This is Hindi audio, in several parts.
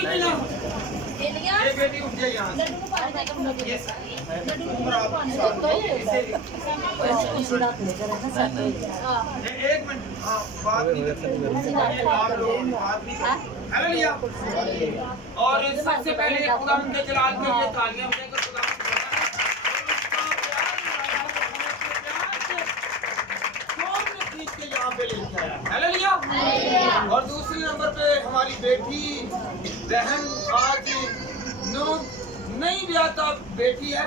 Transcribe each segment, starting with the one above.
पानी पीना। ये बेटी उठ जाए यहाँ से। एक मिनट, हाँ बात नहीं हेलो लिया। और सबसे पहले खुदा उनके जलाल के लिए तालियां बजाएंगे। खुदा यहाँ पे लेके आया हेलो लिया। और दूसरे नंबर पे हमारी बेटी बहन आज नई ब्याहता बेटी है,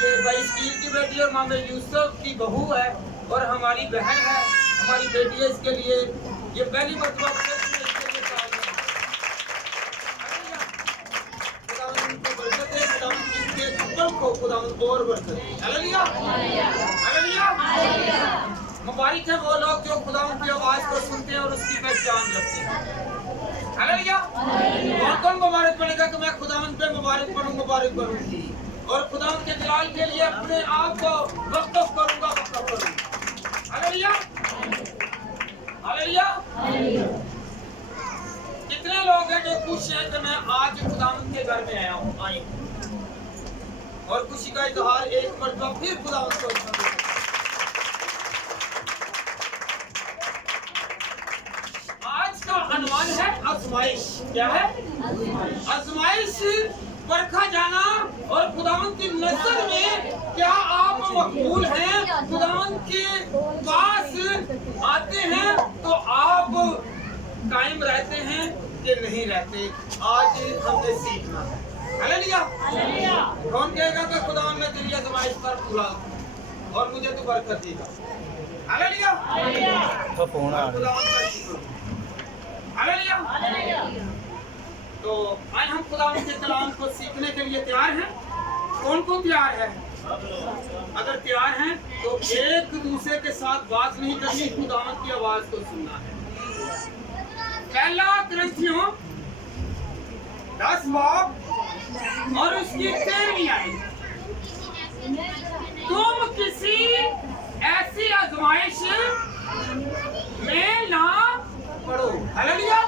ये भाई स्टील की बेटी और मामे यूसुफ की बहू है और हमारी बहन है, हमारी बेटी है। इसके लिए ये पहली मरतबा और मुबारक है वो लोग जो खुदा की आवाज को सुनते हैं और उसकी पहचान रखते हैं। हालेलुया। और कौन मुबारक बनेगा कि मैं खुदावंद पे मुबारक बनूंगी और खुदावंद के जलाल के लिए अपने आप को वक्फ करूंगा। Hallelujah hallelujah. कितने लोग हैं जो खुश हैं कि मैं आज खुदावंद के घर में आई हूँ और खुशी का इजहार एक मरतबा फिर खुदावंद को। अनुमान है आजमाइश। क्या है? आजमाइश, परखा जाना और खुदावंद की नजर में क्या आप मकबूल हैं। खुदावंद के पास आते हैं तो आप कायम रहते हैं कि नहीं रहते। आज हमने सीखना है। हालेलुया। कौन कहेगा कि खुदावंद में तेरी आजमाइश पर पूरा और मुझे तो बरकत देगा। हालेलुया। तो फोन आ रहा है। तो आज हम खुदावंद के कलाम को सीखने के लिए तैयार हैं। कौन कौन तैयार है? अगर तैयार हैं तो एक दूसरे के साथ बात नहीं करनी, खुदावंद की आवाज को सुनना है। पहला कुरिन्थियों 10 बाब और उसकी 13वीं आयत। तुम किसी ऐसी आजमाइश में ना पढ़ो। हालेलुया।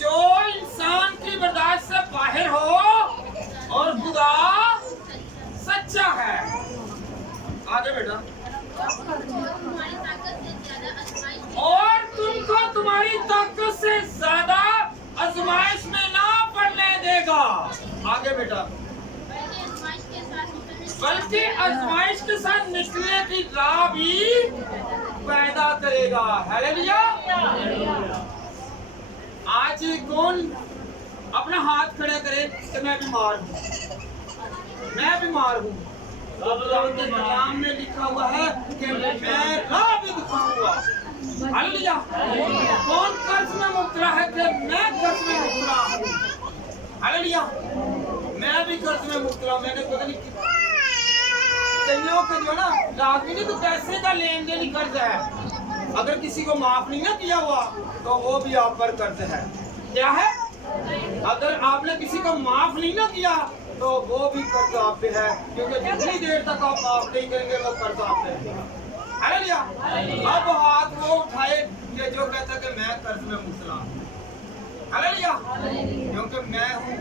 जो इंसान की बर्दाश्त से बाहर हो और खुदा सच्चा है। आगे बेटा। और तुमको तुम्हारी ताकत से ज्यादा आजमाइश में ना पड़ने देगा। आगे बेटा। बल्कि आजमाइश के साथ निकलने की राह भी पैदा करेगा। हालेलुया। आज कौन अपना हाथ खड़ा करे कि मैं बीमार हूँ, मैं बीमार हूँ। खुदावंद के कलाम में लिखा हुआ है कि मैं राह भी दिखाऊंगा। हालेलुया। कौन कर्ज में मुब्तला है कि मैं कर्ज में मुब्तला हूँ। हालेलुया। मैं भी कर्ज में मुब्तला, मैंने पता नहीं के जो ना लाजमी तो पैसे का लेन देन कर्ज है। अगर किसी को माफ नहीं ना किया हुआ तो वो भी आप पर कर्ज है। क्या है? अगर आपने किसी को माफ नहीं ना किया तो वो भी कर्ज आप पे है, क्योंकि जितनी देर तक आप माफ नहीं करेंगे वो कर्ज आप पे है। हालेलुया। अब हाथ वो उठाए कि जो कहता है कि मैं कर्ज में मुब्तला हूँ। हालेलुया। क्योंकि मैं हूँ,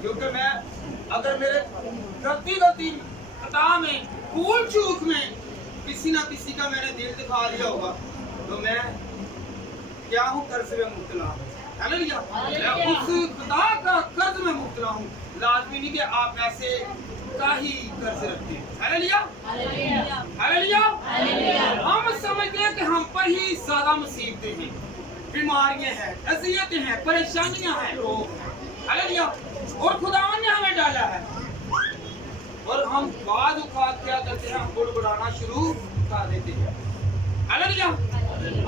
क्योंकि मैं अगर मेरे गलती खता में भूल चूक में किसी ना किसी का मैंने दिल दिखा दिया होगा तो मैं क्या हूँ? कर्ज में मुब्तला हूँ। हालेलुया। मैं उस खुदा का कर्ज में मुब्तला हूँ। लाजमी नहीं कि आप ऐसे का ही कर्ज रखते हैं। Hallelujah hallelujah. हम समझते हैं कि हम पर ही ज्यादा मुसीबतें हैं, बीमारियां हैं, अज़ियतें हैं, परेशानियां हैं, रोग हैं। हालेलुया। और खुदावंद ने हमें डाला है और हम बाद औकात क्या करते हैं? हम बुड़बुड़ाना शुरू कर देते हैं। हालेलुया।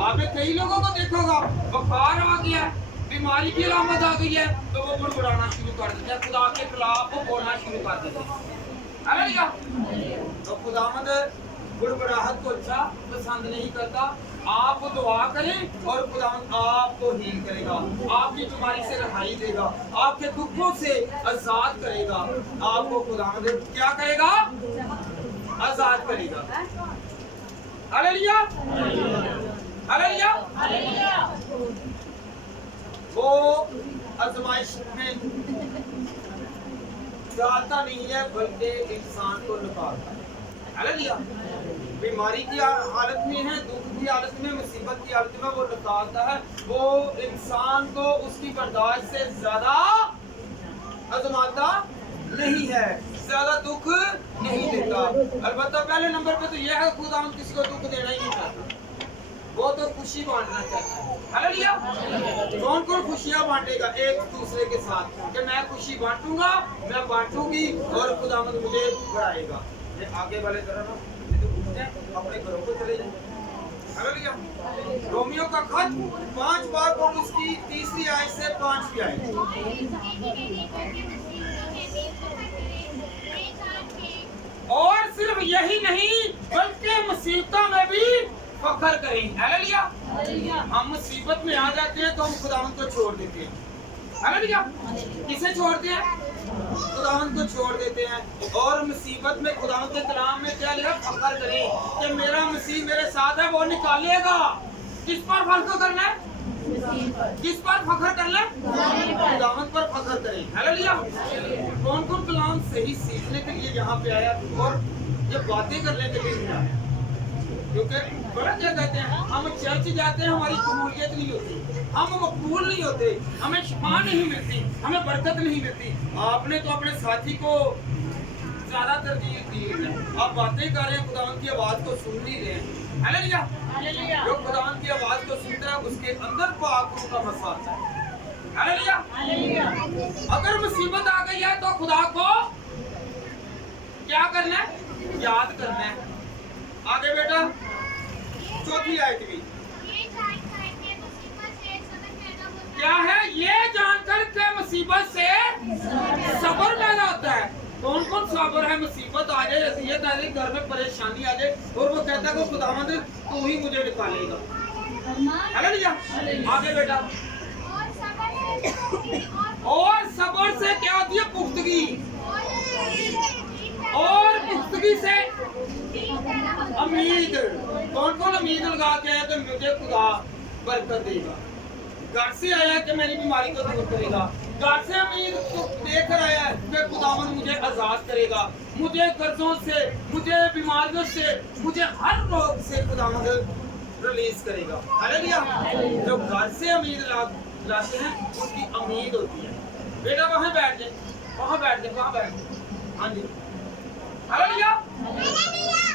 आपने कई लोगों को देखा होगा, बुखार आ गया, बीमारी की अलामत आ गई है तो वो बुड़बुड़ाना शुरू कर देते हैं, खुदा के खिलाफ वो बोलना शुरू कर देते हैं। हालेलुया। तो खुदावंद बुड़बुड़ाहट को अच्छा पसंद नहीं करता। आप दुआ करें और खुदावंद आपको हील करेगा, आपकी बीमारी से रहाई देगा, आपके दुखों से आजाद करेगा। आपको खुदावंद क्या करेगा? आजाद करेगा। Hallelujah hallelujah. आजमाइश में डालता नहीं है बल्कि इंसान को निकालता है। हालेलुया। बीमारी की हालत में है, दुख की हालत में, मुसीबत की हालत में वो निकालता है। वो इंसान को उसकी बर्दाश्त से ज्यादा आजमाता नहीं है, ज्यादा दुख नहीं देता। अलबत्ता पहले नंबर पे तो यह है खुदा किसी को दुख देना ही नहीं चाहता, वो तो खुशी बांटना चाहता है। हालेलुया। कौन कौन खुशियां बांटेगा एक दूसरे के साथ कि मैं खुशी बांटूंगा, मैं बांटूंगी और खुदावंद मुझे बढ़ाएगा। ये आगे वाले तरह ना अपने घरों को चले जाए। हालेलुया। रोमियो का खत 5 बार और उसकी 3री आयत से 5वीं आयत। और सिर्फ यही नहीं बल्कि मुसीबतों में भी फख्र करें। हालेलुया। हम मुसीबत में आ जाते हैं तो हम खुदावंद को छोड़ देते हैं। हालेलुया। किसे छोड़ते हैं? खुदावंद को छोड़ देते हैं। और मुसीबत में खुदावंद के कलाम में क्या लिखा? फख्र करें कि मेरा मसीह मेरे साथ है, वो निकालेगा। किस पर फख्र करना है? किस पर फख्र करना है? खुदावंद पर फख्र करें। हालेलुया। कौन कौन कलाम सही सीखने के लिए यहाँ पे आया और ये बातें करने के लिए आया? क्योंकि बड़ा क्या कहते हैं, हम चर्च जाते हैं, हमारी कबूलियत नहीं होती, हम मकबूल नहीं होते, हमें शिफा नहीं मिलती, हमें बरकत नहीं मिलती। आपने तो अपने साथी को ज्यादा तरजीह दी है, आप बातें कर रहे हैं, खुदावंद की आवाज को सुन नहीं रहे हैं। हालेलुया। जो खुदावंद की आवाज को सुनता है उसके अंदर पाक रूह का मसा आता है। हालेलुया। अगर मुसीबत आ गई है तो खुदा को क्या करना है? याद करना है। आगे बेटा 4वीं आयत भी क्या है? ये जानकर के मुसीबत से सब्र पैदा होता है। कौन कौन सब्र है? मुसीबत आ जाए, अज़ियत आ जाए, घर में परेशानी आ जाए और वो कहता है कि खुदावंद तू ही मुझे निकालेगा। हालेलुया। आगे बेटा और सब्र से क्या होती है? पुख्तगी। और पुख्तगी से उम्मीद। कौन कौन उम्मीद लगा के आया कि मुझे खुदा बरकत देगा? घर से आया कि मेरी बीमारी को दूर करेगा, घर से उम्मीद देकर आया है कि खुदावंद मुझे आजाद करेगा, मुझे कर्जों से, मुझे बीमारियों से, मुझे हर रोग से खुदावंद रिलीज करेगा। हालेलुया। जो घर से उम्मीद लाते हैं उनकी उम्मीद होती है। बेटा वहाँ बैठ जाए, वहाँ बैठ जाए, वहाँ बैठ जाए। हाँ जी। हालेलुया।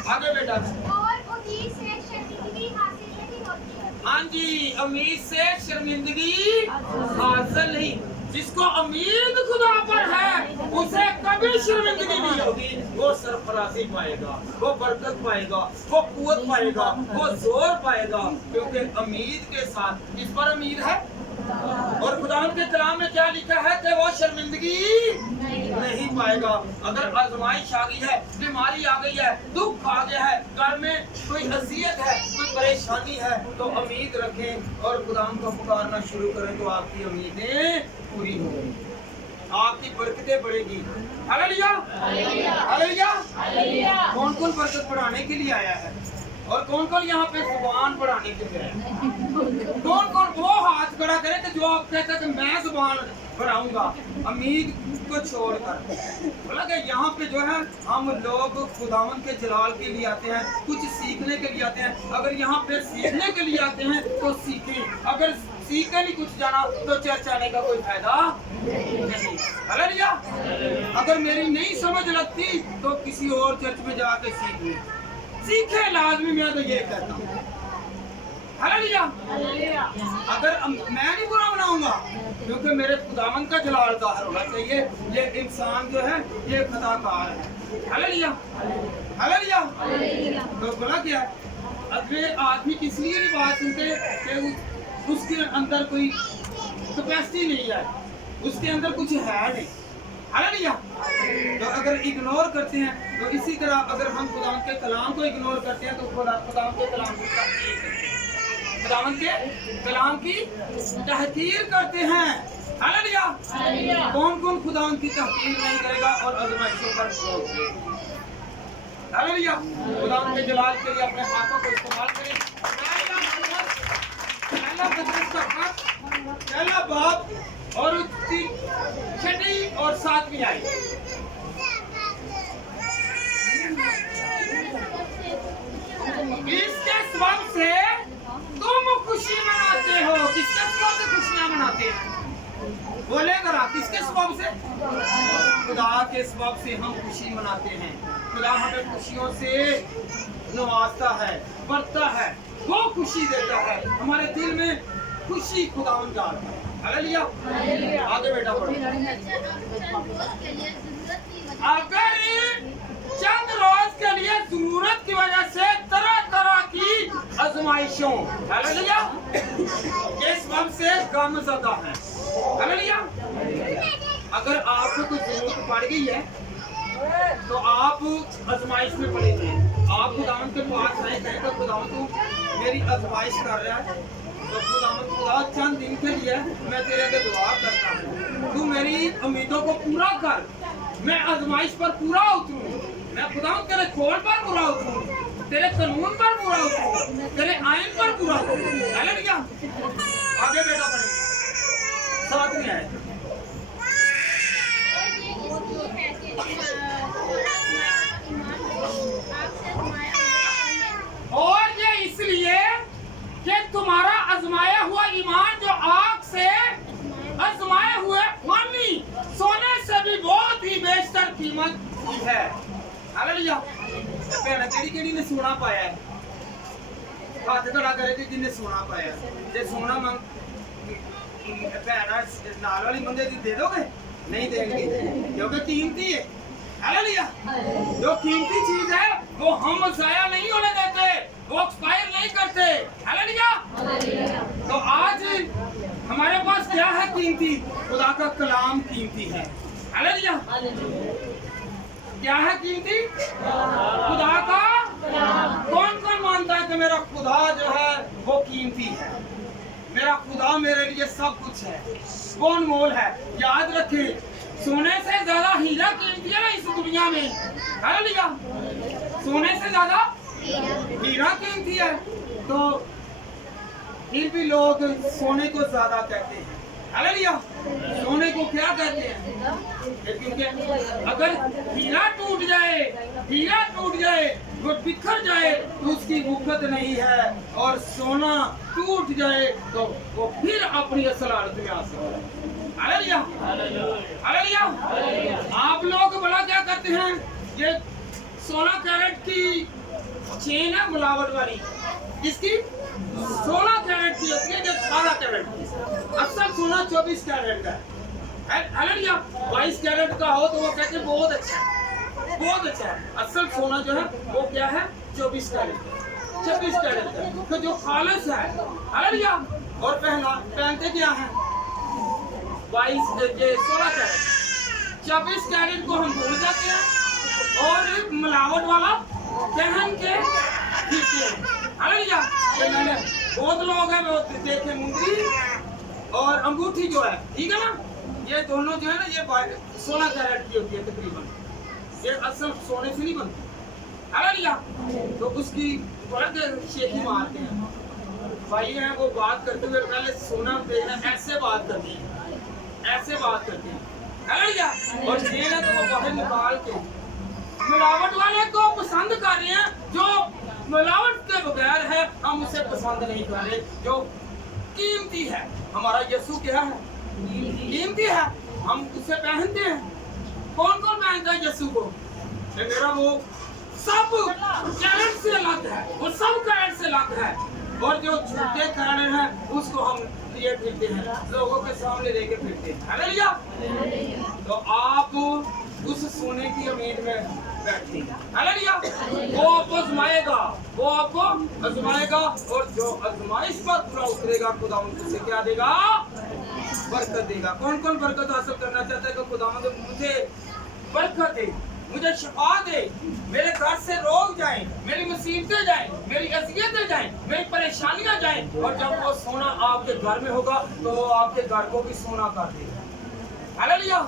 आगे बेटा। और उम्मीद से शर्मिंदगी हासिल नहीं होती है। हाँ जी, उम्मीद से शर्मिंदगी हासिल नहीं। जिसको उम्मीद खुदा पर है उसे कभी शर्मिंदगी नहीं होगी। वो सरफराजी पाएगा, वो बरकत पाएगा, वो कुव्वत पाएगा, वो जोर पाएगा, क्योंकि उम्मीद के साथ। इस पर उम्मीद है। और खुदा के कलाम में क्या लिखा है कि वो शर्मिंदगी नहीं पाएगा। अगर आजमाइश आ गई है, बीमारी आ गई है, दुख आ गया है, घर में कोई अजियत है, कोई परेशानी है, तो उम्मीद रखें और खुदा को पुकारना शुरू करें तो आपकी उम्मीदें पूरी होंगी, आपकी बरकतें बढ़ेगी। हालेलुया। हालेलुया। कौन कौन बरकत बढ़ाने के लिए आया है और कौन कौन यहाँ पे जुबान बढ़ाने के लिए आया है? कौन कौन वो हाथ खड़ा करे कि जो आप कहते हैं कि मैं जुबान बढ़ाऊंगा उम्मीद को छोड़कर। बोला कि यहाँ पे जो है हम लोग खुदावन के जलाल के लिए आते हैं, कुछ सीखने के लिए आते हैं। अगर यहाँ पे सीखने के लिए आते हैं तो सीखें, अगर सीखे नहीं कुछ जाना तो चर्च आने का कोई फायदा नहीं। हालेलुया। अगर मेरी नहीं समझ लगती तो किसी और चर्च में जाके सीखे लाजमी। मैं तो ये कहता हूँ। हालेलुया। अगर मैं नहीं बुरा बनाऊंगा क्योंकि मेरे खुदावन का जलाल ज़ाहिर होना चाहिए। ये इंसान जो है ये खताकार है। हालेलुया। हालेलुया। तो बोला क्या? अगले आदमी इसलिए नहीं बात सुनते कि उसके अंदर कोई कैपेसिटी नहीं है, उसके अंदर कुछ है नहीं। हालेलुया। तो अगर इग्नोर करते हैं तो इसी तरह अगर हम खुदावंद के कलाम को इग्नोर करते हैं तो खुदावंद के कलाम की खुदावंद के कलाम की तहकीर करते हैं। हालेलुया। कौन कौन खुदावंद की तहकीर नहीं करेगा और आज़माइशों पर रोक? हालेलुया। खुदावंद के जलाल के लिए अपने हाथों को इस्तेमाल करें। पहला पत्रस का पहला बाब और उसकी 6वीं और 7वीं आई। इसके सबब से तुम खुशी मनाते हो। किसके सबब से खुशियां मनाते हैं? बोले जरा, किसके सबब से? खुदा के सबब से हम खुशी मनाते हैं। खुदा हमें खुशियों से नवाजता है, बढ़ता है, वो खुशी देता है। हमारे दिल में खुशी खुदावन डालता है। हालेलुया। आगे बेटा बढ़ो। अगर चंद रोज के लिए जरूरत की वजह से तरह तरह की आजमाइशों, हालेलुया, के सबब से गम ज़दा है। हालेलुया। अगर आपको कुछ जरूरत पड़ गई है तो आप आजमाइश में पड़े हैं। आप खुदावन के पास आए, कहकर खुदावन तू मेरी आजमाइश कर रहा है, तो खुदा चंद दिन के लिए मैं तेरे आगे दुआ करता हूँ, तू मेरी उम्मीदों को पूरा कर। मैं आजमाइश पर पूरा उतरूँ, मैं खुदा तेरे खोल पर पूरा उतरूँ, तेरे कानून पर पूरा उतरूँ, तेरे आयन पर पूरा उतरूँ। हालेलुया। आगे बेटा बढ़े, 7वीं आयत। और ये इसलिए कि तुम्हारा आजमाया हुआ ईमान जो आग से आजमाए हुए पानी सोने से भी बहुत ही बेहतर कीमत की है। हालेलुया। भैन केड़ी ने सोना पाया है? हाथ खड़ा करे जिन्हें सोना पाया। जे सोना भैन नाल वाली बंदे दी दे दोगे? नहीं देंगे, क्योंकि कीमती है। हालेलुया। जो कीमती चीज है वो हम जाया नहीं होने देते, वो एक्सपायर नहीं करते। हालेलुया। तो आज हमारे पास क्या है कीमती? खुदा का कलाम कीमती है। हालेलुया। क्या है कीमती? खुदा का कौन कौन मानता है कि मेरा खुदा जो है वो कीमती है? मेरा खुदा मेरे लिए सब कुछ है, वो अनमोल है। याद रखें, सोने से ज्यादा हीरा कीमती है ना इस दुनिया में। हालेलुया। सोने से ज्यादा हीरा कीमती है। तो फिर भी लोग सोने को ज्यादा कहते हैं। हालेलुया। सोने को क्या कहते हैं? क्योंकि अगर हीरा टूट जाए, वो बिखर जाए तो उसकी मुफ्त नहीं है, और सोना टूट जाए तो वो फिर अपनी असल हालत में आ सकता है। हालेलुया। हालेलुया। आप लोग बड़ा क्या करते हैं? ये 16 कैरेट की चेन है मिलावट वाली, इसकी 16 कैरेट की होती है, जो 18 कैरेट की। अक्सर सोना 24 कैरेट का है। हालेलुया। 22 कैरेट का हो तो वो कहते हैं बहुत अच्छा है, बहुत अच्छा है। असल सोना जो है वो क्या है? 24 कैरेट, 26 कैरेट का, तो जो खालिस है। हालेलुया। और पहनते क्या है? 16 कैरेट। 24 कैरेट को हम भूल जाते हैं और मिलावट वाला पहन के फिरते हैं। हालेलुया। मैंने बहुत लोग हैं वो देखे मुंदरी और अंगूठी जो है, ठीक है ना, ये दोनों जो है ना, ये 16 कैरेट की होती है तकरीबन। ये असल सोने से नहीं बनती। हालेलुया। तो उसकी बड़ा शेखी मारते हैं भाई हैं, वो बात करते हुए पहले सोना देखना, ऐसे बात करते हैं, ऐसे बात करते हैं। हालेलुया। और ये ना तो वो बाहर निकाल के मिलावट वाले को पसंद कर रहे हैं, जो मिलावट के बगैर है हम उसे पसंद नहीं कर रहे। जो कीमती है, हमारा यीशु क्या है? कीमती है, हम उसे पहनते हैं। कौन कौन पहनता है यीशु को? मेरा वो सब कैरेट से अलग है, वो सब कैरेट से अलग है। और जो छोटे कैरेट हैं उसको हम लिए फिरते हैं, लोगों के सामने लेके फिरते हैं। हालेलुया। तो आप उस सोने की उम्मीद में बैठे। हालेलुया। वो आपको आजमाएगा, वो आपको आजमाएगा, और जो आजमाइश पर पूरा उतरेगा खुदा उनसे क्या देगा? बरकत देगा। कौन कौन बरकत हासिल करना चाहता है कि खुदावंद मुझे बरकत दे, मुझे शफा दे, मेरे घर से रोग जाए, मेरी मुसीबतें जाए, मेरी अज़ियतें जाए, मेरी परेशानियां जाए। और जब वो सोना आपके घर में होगा तो वो आपके घर को भी सोना कर देगा। हालेलुया।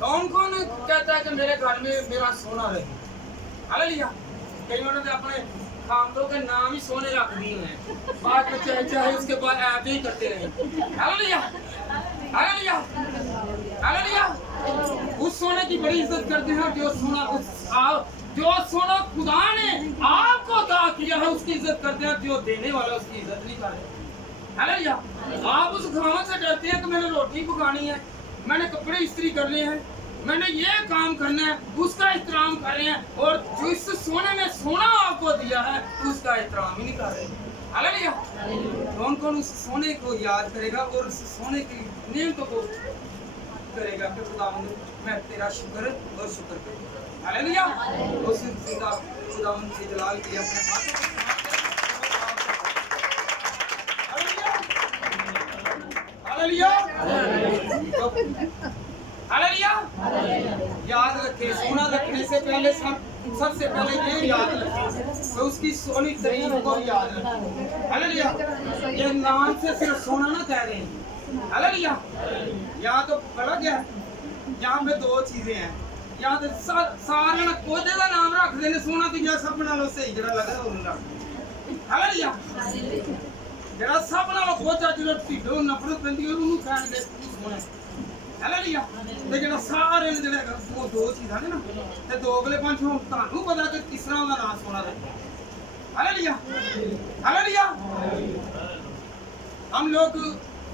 कौन कौन कहता है कि मेरे घर में मेरा सोना रहे? हालेलुया। कईयों ने अपने खामदों के नाम ही सोने रख दिए हैं, बाद में चाहे चाहे उसके बाद ऐप ही करते रहे। Hallelujah, hallelujah, hallelujah. उस सोने की बड़ी इज्जत करते हैं जो सोना खुदा ने आपको अता किया है उसकी इज्जत करते हैं, जो देने वाला उसकी इज्जत नहीं करते। हालेलुया। आप उस खामद से डरते हैं कि मैंने रोटी पकानी है, मैंने कपड़े इस्त्री करने हैं, मैंने ये काम करना है, उसका एहतराम कर रहे हैं, और जो इस सोने ने सोना आपको दिया है उसका एहतराम ही नहीं कर रहे। हालेलुया। कौन कौन उस सोने को याद करेगा और उस सोने की नेमतों को करेगा कि खुदावंद मैं तेरा शुक्र और शुक्र करूंगा। हालेलुया। उस खुदावंद के जलाल की अपने हाथों हालेलुया, हालेलुया। याद रखें, सोना रखने से पहले सबसे पहले ये याद रखें तो उसकी सोनी तरीफ को याद रखें। हालेलुया। ये नाम से सिर्फ सोना ना कह रहे हैं। हालेलुया। यहाँ तो पढ़ा गया, यहाँ पे दो चीजें हैं, यहाँ तो सारे कोदे का नाम रख देने, सोना तो यह सब बना लो सही जरा लगा रख। हालेलुया। जरा सब बना लो कोचा जो ढिडो नफरत पैंदी है उन्होंने खाने दे सोना। हालेलुया। ते जेड़ा सारे ने जेड़ा वो दो चीज़ां ने ना ते दो अगले पंज हो तानू पता कि किस तरह का नाम सोना रखा। Hallelujah, hallelujah. हम लोग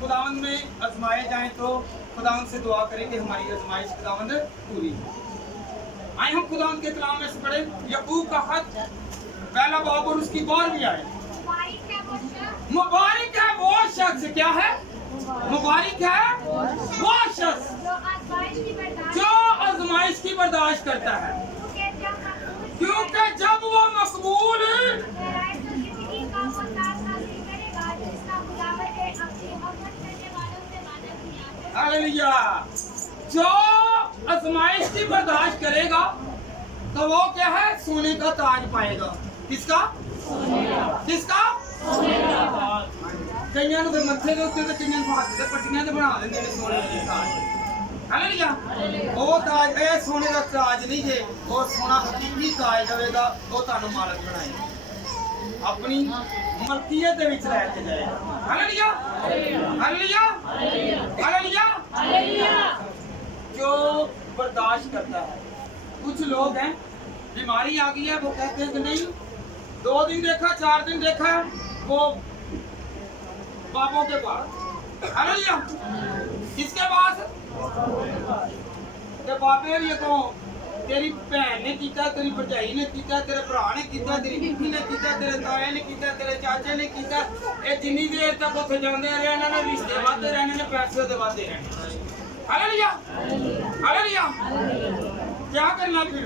खुदावंद में आजमाए जाएं तो खुदावंद से दुआ करें कि हमारी आजमाइश खुदावंद पूरी हो। आए हम खुदावंद के कलाम में से पढ़े याकूब का खत पहला बाब और उसकी 12वीं आयत। मुबारक है वो शख्स, क्या है? मुबारक है वो शख्स जो आजमाइश की बर्दाश्त करता है, क्योंकि जब वो मकबूल हालेलुया, जो आजमाइश की बर्दाश्त करेगा तो वो क्या है? सोने का ताज पाएगा। किसका? किसका? कईयां ਨੂੰ ਮੱਥੇ ਦੇ ਉੱਤੇ ਤੇ ਕਈਆਂ ਨੂੰ ਹੱਥ ਤੇ ਪੱਟੀਆਂ ਤੇ ਬਣਾ ਦਿੰਦੇ ਨੇ ਸੋਨੇ ਦੇ ਤਾਜ। ਹਾਲੇਲੂਇਆ। ਉਹ ਤਾਜ ਇਹ ਸੋਨੇ ਦਾ ਤਾਜ ਨਹੀਂ ਜੇ, ਉਹ ਸੋਨਾ ਹਕੀਕੀ ਤਾਜ ਦੇਵੇਗਾ, ਉਹ ਤੁਹਾਨੂੰ ਮਾਲਕ ਬਣਾਏਗਾ, ਆਪਣੀ ਮਲਕੀਅਤ ਦੇ ਵਿੱਚ ਲੈ ਕੇ ਜਾਏਗਾ। Hallelujah, hallelujah, hallelujah, hallelujah. जो बर्दाश्त करता है। कुछ लोग हैं बीमारी आ गई है, वो कहते हैं कि नहीं 2 दिन देखा 4 दिन देखा वो बाबों के पास। हालेलुया। किसके पास? ते बाबे भी तो तेरी भैन ने किया, तेरी भरजाई ने किया, तेरे भरा ने किया, तेरी बीबी ने किया, तेरे ताए ने किया, तेरे चाचे ने किया। ये जिन्नी देर तक उत्थे जांदे रहे इन्हां ने रिश्ते वादे रहने ने, पैसे दे वादे रहने। Hallelujah, hallelujah. क्या करना फिर?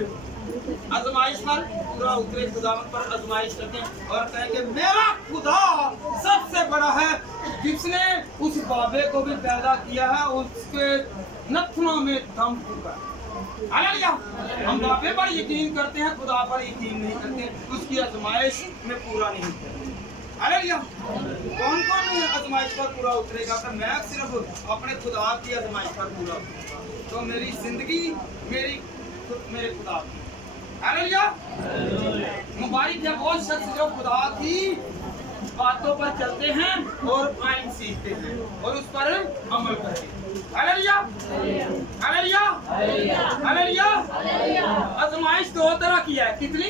आजमाइश पर पूरा उतरे, खुदावंद पर आजमाइश रखें और कहें कि मेरा खुदा सबसे बड़ा है, जिसने उस बाबे को भी पैदा किया है, उसके नथनों में दम फूका। हालेलुया। हम बाबे पर यकीन करते हैं, खुदा पर यकीन नहीं करते, उसकी आजमाइश में पूरा नहीं करते। हालेलुया। कौन कौन आजमाइश पर पूरा उतरेगा? कि मैं सिर्फ अपने खुदा की आजमाइश पर पूरा उतरूंगा तो मेरी जिंदगी मेरे खुदा की। हालेलुया। मुबारक है वो शख्स जो खुदा की बातों पर चलते हैं और आइन सीखते हैं और उस पर अमल करते हैं। Hallelujah, hallelujah, hallelujah. आजमाइश 2 तरह की है। कितनी?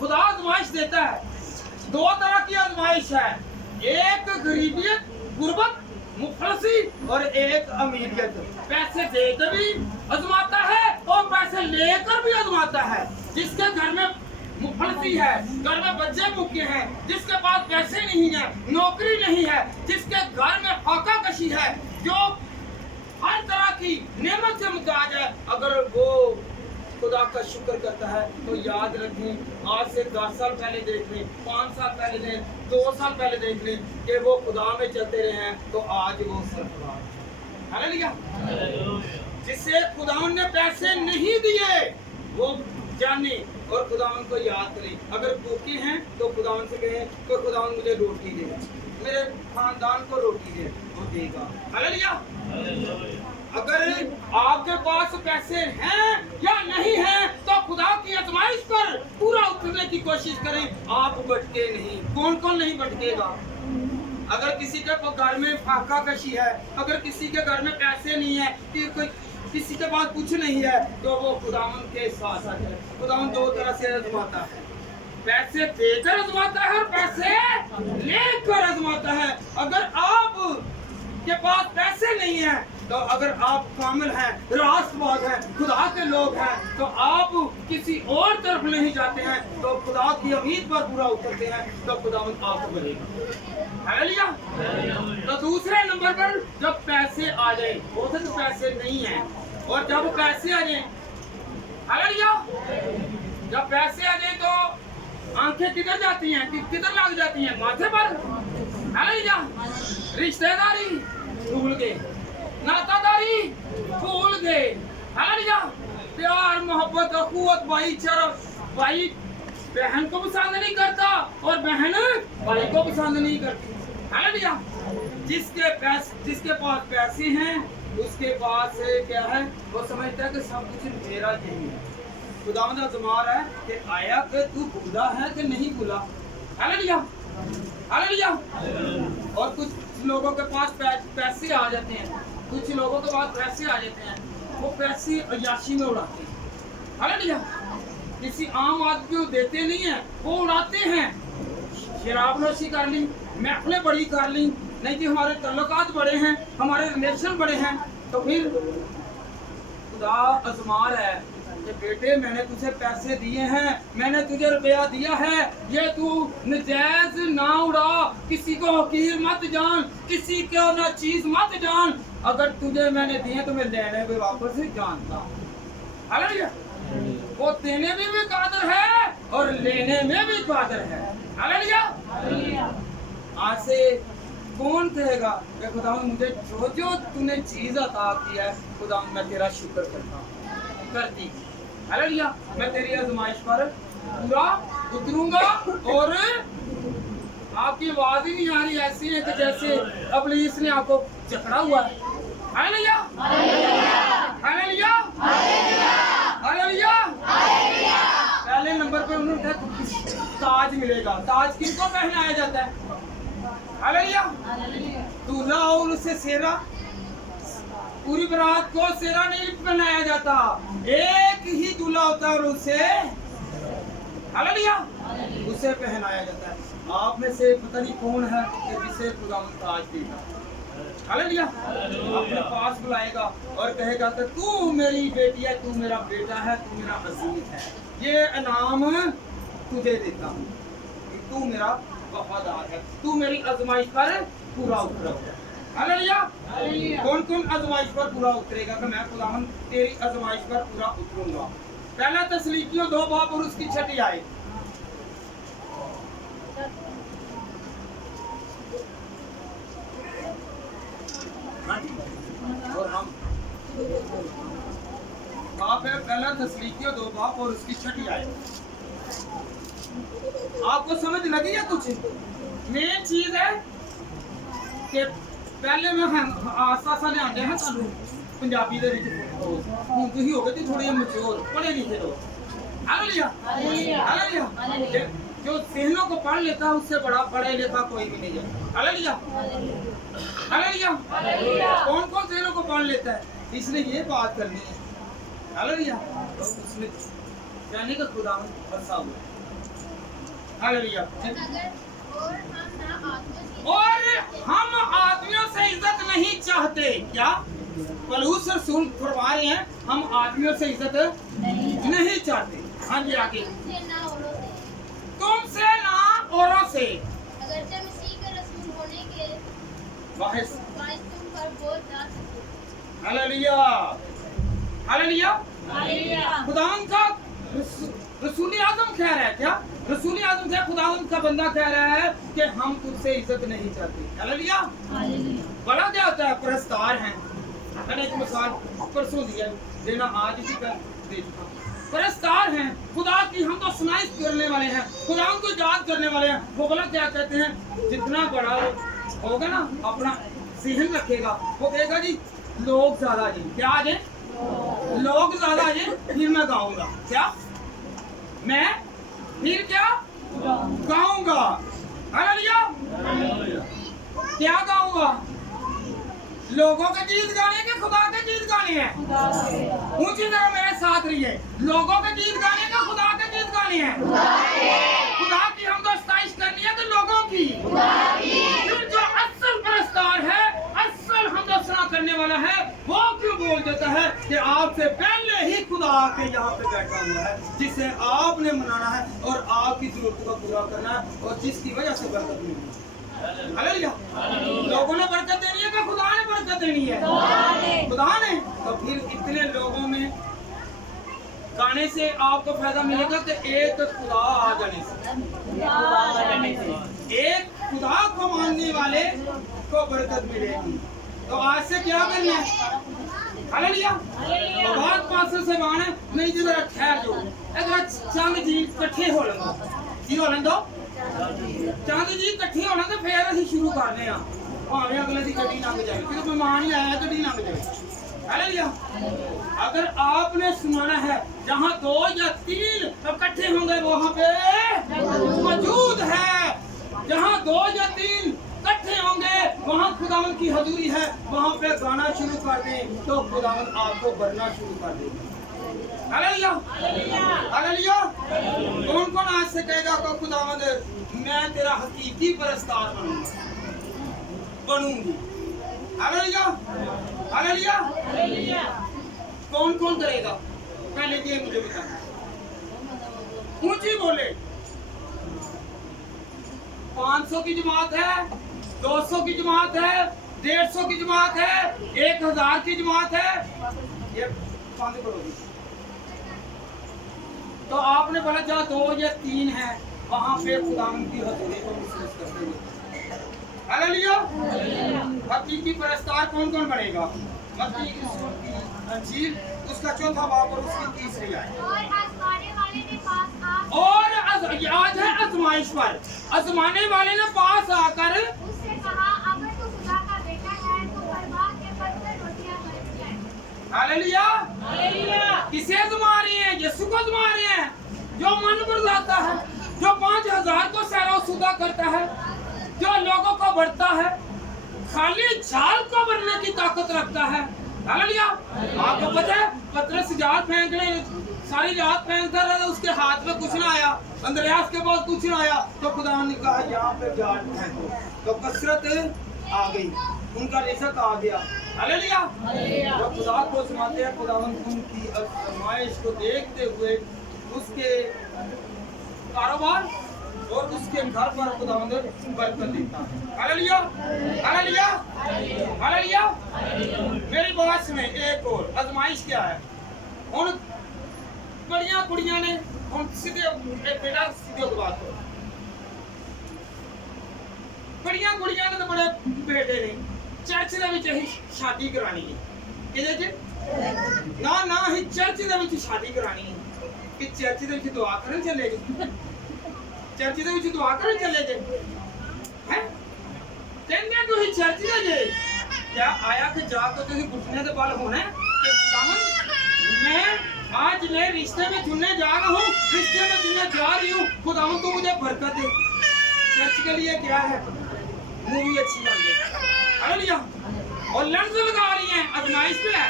खुदा आजमाइश देता है। 2 तरह की आजमाइश है, एक गरीबियत, गुर्बत, मुफलसी और एक अमीरियत। पैसे देकर भी आजमाता है और पैसे लेकर भी आजमाता है। जिसके घर में मुफलसी है, घर में बच्चे भूखे हैं, जिसके पास पैसे नहीं है, नौकरी नहीं है, जिसके घर में फाका कशी है, जो हर तरह की नेमत से मुताज है, अगर वो खुदा का शुक्र करता है तो याद रखें, आज से 10 साल पहले देख लें, 5 साल पहले देख, 2 साल पहले देख लें कि वो खुदा में चलते रहे हैं तो आज वो सरफराज। हालेलुया। जिससे खुदावन ने पैसे नहीं दिए वो जाने और खुदावन को याद करें। अगर भूखे हैं तो खुदावन से कहें कि खुदावन मुझे रोटी दे, मेरे खानदान को रोटी दे, वो देगा। हालेलुया। अगर आपके पास पैसे हैं या नहीं हैं तो खुदा की आजमाइश पर पूरा उतरने की कोशिश करें, आप भटके नहीं। कौन कौन नहीं भटकेगा? अगर किसी के घर में फाका कशी है, अगर किसी के घर में पैसे नहीं है, किसी के पास कुछ नहीं है, तो वो खुदावन के साथ है। खुदावन दो तरह से आजमाता है, पैसे देकर आजमाता है और पैसे लेकर आजमाता है। अगर आप के पास पैसे नहीं है, तो अगर आप कामिल हैं, रास्तबाज हैं, खुदा के लोग हैं, तो आप किसी और तरफ नहीं जाते हैं, तो खुदा की उम्मीद पर पूरा उतरते हैं, तो खुदावंद आपको मिलेगा। हालेलुया। तो दूसरे नंबर पर जब पैसे आ जाए, होते तो पैसे नहीं है, और जब पैसे आ जाए, हालेलुया, जब पैसे आ जाए तो आंखें किधर जाती हैं? किधर लग जाती हैं? माथे पर। हालेलुया। रिश्तेदारी भूल गए, नातादारी भूल गए। हालेलुया। प्यार, मोहब्बत, अखुवत, भाईचारा, भाई बहन को पसंद नहीं करता और बहन भाई को पसंद नहीं करती। हालेलुया। जिसके पास पैसे हैं, उसके पास क्या है? वो समझता है कि सब कुछ मेरा ही है। खुदावंद आजमा रहा है कि आया कि तू भूला है कि नहीं भूला। हालेलुया। हालेलुया। और कुछ लोगों के पास पैसे आ जाते हैं, कुछ लोगों के पास पैसे आ जाते हैं, वो पैसे अय्याशी में उड़ाते हैं। हालेलुया। किसी आम आदमी को देते नहीं है, वो उड़ाते हैं। शराब नोशी कर ली, महफिलें बड़ी कर ली, नहीं कि हमारे तल्लुकात बड़े हैं, हमारे रिलेशन बड़े हैं, तो फिर खुदा आजमा रहा है कि बेटे मैंने तुझे पैसे दिए हैं, मैंने तुझे रुपया दिया है, ये तू नजायज ना उड़ा, किसी को हकीर मत जान, किसी को ना चीज मत जान। अगर तुझे मैंने दिए तो मैं लेने भी वापस ही जानता। हालेलुया। वो देने में भी कादर है और लेने में भी कादर है। हालेलुया। आज से कौन कहेगा कि खुदा मुझे जो जो तूने चीज अता किया है, खुदा मैं तेरा शुक्र करता हूँ, करती। हालेलुया। मैं तेरी आजमाइश पर पूरा उतरूंगा। और आपकी आवाज ही नहीं आ रही, ऐसी है कि जैसे इब्लीस ने आपको जकड़ा हुआ है। हालेलुया। हालेलुया। हालेलुया। पहले नंबर पे उन्होंने कहा ताज मिलेगा। ताज किनको पहनाया जाता है? हालेलुया। दूल्हा और उसे सेरा, पूरी बारात को सेरा नहीं पहनाया जाता, एक ही दूल्हा होता है और उसे हालेलुया उसे पहनाया जाता है। आप में से पता नहीं कौन है कि जिसे खुदावंद ताज देगा। हालेलुया। अपने पास बुलाएगा और कहेगा कि तू मेरी बेटी है, तू मेरा बेटा है, तू मेरा अजीज है, ये इनाम तुझे देता हूँ, तू मेरा वफादार है, तू मेरी आजमाइश पर पूरा उतरा। हालेलुया। कौन कौन आजमाइश पर पूरा उतरेगा? कि मैं खुदावंद तेरी आजमाइश पर पूरा उतरूंगा। पहला तस्लीकियों 2 बाब और उसकी 6 आयत। और हम आप है पहला तस्लीकियों 2 बाब और उसकी 6 आयत। आपको समझ लगी है? कुछ मेन चीज है कि पहले मैं आसा ने आते हैं सानू पंजाबी दे विच हुण तुसीं हो गए थे थोड़े मैच्योर, पढ़े लिखे लोग। हालेलुया। हालेलुया। जो जहनों को पढ़ लेता है उससे बड़ा पढ़ा लिखा कोई भी नहीं है। हालेलुया। हालेलुया। कौन कौन जहनों को पढ़ लेता है? इसने ये बात करनी है। हालेलुया। तो उसने यानी कि खुदावंद फंसा हुआ। हालेलुया। और हम आदमियों से इज्जत नहीं चाहते। क्या पौलुस रसूल फरमा रहे हैं? हम आदमियों से इज्जत नहीं चाहते। हाँ जी आगे। तुमसे ना औरों से, अगरचे मसीह के रसूल होने के बाहिस तुम पर बोझ ना सके। हालेलुया। हालेलुया। खुदावंद का रसूल आज़म कह रहा है। क्या रसूल आज़म क्या खुदावंद का बंदा कह रहा है कि हम तुझसे इज्जत नहीं चाहते। हालेलुया। बड़ा क्या होता है? परस्तार हैं। मैंने एक मिसाल परसों दिया, देना आज ही का दे चुका। परस्तार हैं, खुदा की हम तो सुनाई करने वाले हैं, खुदा को याद करने वाले हैं। वो बोला क्या कहते हैं? जितना बड़ा होगा ना, अपना सेहन रखेगा, वो कहेगा जी लोग ज्यादा जी क्या आ जाए, लोग ज्यादा आ जाए, फिर मैं गाऊंगा। क्या मैं फिर क्या गाऊंगा। हालेलुया। क्या गाऊंगा? लोगों के गीत गाने के खुदा के गीत गाने हैं? ऊंची तरह मेरे साथ रहिए। लोगों के गीत गाने का खुदा के गीत गाने हैं? खुदा की हम तो स्ताइश करनी है कि लोगों की? फिर जो असल परस्तार है, असल हमदोसना करने वाला है, वो क्यों बोल देता है कि आपसे पहले ही खुदा आके यहाँ पे बैठा हुआ है, जिसे आपने मनाना है और आपकी जरूरतों को पूरा करना है और जिसकी वजह से बरकत मिलनी है। हालेलुया। लोगों ने बरकत देनी है कि खुदा ने बरकत देनी है? खुदा ने। तो फिर इतने लोगों में गाने से आपको फायदा मिलेगा कि एक खुदा आ जाने से, एक खुदा को मानने वाले को बरकत मिलेगी। तो आज से क्या करना है? हालेलुया। तो बात पास से माने नहीं जी जरा ठहर जो अगर चंद जी इकट्ठे हो लेंगे की हो लेंगे चंद जी इकट्ठे होना तो फिर ਅਸੀਂ शुरू करने आ भावे अगले दी गड्डी लंघ जाए क्योंकि मेहमान ही आया गड्डी लंघ जाए। हालेलुया। अगर आपने सुनाना है जहाँ 2 या 3 इकट्ठे होंगे वहाँ पे मौजूद है, जहाँ 2 या 3 इकट्ठे होंगे वहाँ खुदावंद की हजूरी है, वहाँ पे गाना शुरू कर दें तो खुदावंद आपको भरना शुरू कर देगा। हालेलुया। हालेलुया। कौन कौन आज से कहेगा कि खुदावंद मैं तेरा हकीकी परस्तार बनूंगी? हालेलुया। हालेलुया। कौन कौन करेगा? पहले ये मुझे बता। ऊंची बोले। 500 की जमात है, 200 की जमात है, 150 की जमात है, 1000 की जमात है, ये बंद करोगी। तो आपने बोला जहाँ 2 या 3 है वहाँ पे खुदावंद की हजूरी को महसूस करते हुए। हालेलुया। हकीकी परस्तार कौन कौन बनेगा? मत्ती की अंजील उसका 4था बाब और उसकी 3री आयत। और आजमाने वाले ने पास आ और आज है आजमाइश पर। आजमाने वाले ने पास आकर उससे कहा अगर तू खुदा का बेटा है तो परवाह के पत्थर रोटियां बन जाए। हालेलुया। किसे आजमा रहे हैं? यीशु को आजमा रहे हैं जो मन बरसाता है, जो 5000 को सैरो सुदा करता है, जो लोगों को बढ़ता है, खाली जाल को भरने की ताकत रखता है। हालेलुया। आपको पता है पतरस जाल फेंकने सारी रात फेंकता रहा, उसके हाथ में कुछ ना आया, अंद्रयास के पास कुछ ना आया, तो खुदा ने कहा यहाँ पे जाल फेंको, तो कसरत आ गई, उनका रिज़्क आ गया। हालेलुया। जब खुदा को सुनाते हैं खुदावंद उनकी आजमाइश को देखते हुए उसके कारोबार और उसके घर पर खुदावंद बरकत देता है। हालेलुया। हालेलुया। हालेलुया। मेरी बात सुने। एक और आजमाइश क्या है? उन बड़ियां कुड़ियां ने हम सीधे बेटा सीधे बात करो, बड़ियां कुड़ियां ने तो बड़े बेटे ने चर्च ਦੇ ਵਿੱਚ ਹੀ शादी करानी है। ਕਿਹਦੇ ਚ? ਨਾ ਨਾ ਹੀ ਚਰਚ ਦੇ ਵਿੱਚ शादी करानी है कि चर्च ਦੇ ਵਿੱਚ दुआ ਕਰਨ ਚੱਲੇ ਜੀ? चर्च ਦੇ ਵਿੱਚ दुआ ਕਰਨ ਚੱਲੇ ਜੀ? हैं ਕਹਿੰਦੇ ਤੁਸੀਂ चर्च ਦੇ ਜੇ क्या आया कि जाकर ਤੁਸੀਂ घुटने ਦੇ बल होना है कि खुदावंद मैं आज नए रिश्ते में जुड़ने जा रहा हूँ, रिश्ते में जुड़ने जा रही हूँ, खुदावंद तू मुझे बरकत दे। चर्च के लिए क्या है? मूवी अच्छी बन गई। हालेलुया। और लेंस लगा रही हैं, आजमाइश पे है,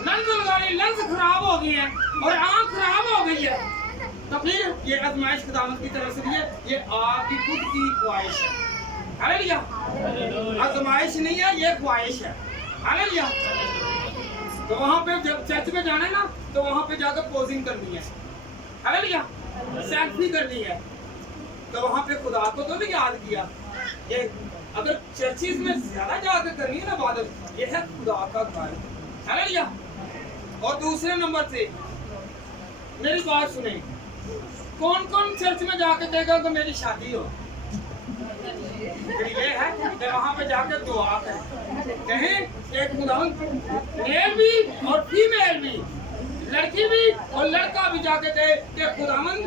लेंस लगा रही है, लेंस खराब हो गई है और आंख खराब हो गई है, तो फिर ये आजमाइश खुदावंद की तरफ से है, ये आपकी खुद की ख्वाहिश है। हालेलुया। आजमाइश नहीं है, ये ख्वाहिश है। हालेलुया। तो वहाँ पे जब चर्च में जाना है ना तो वहाँ पे जाकर पोजिंग करनी है। हालेलुया। सेल्फी करनी है, तो वहाँ पे खुदा को तो नहीं याद किया। ये अगर चर्चिस में ज्यादा जाकर करनी है ना इबादत, ये है खुदा का घर। हालेलुया। और दूसरे नंबर से मेरी बात सुने, कौन कौन चर्च में जाकर कहेगा कि मेरी शादी हो? ये है कि वहाँ पे जाकर दुआ कहें एक खुदावंद मेल भी और फीमेल भी, लड़की भी और लड़का भी जाके कहे कि खुदावंद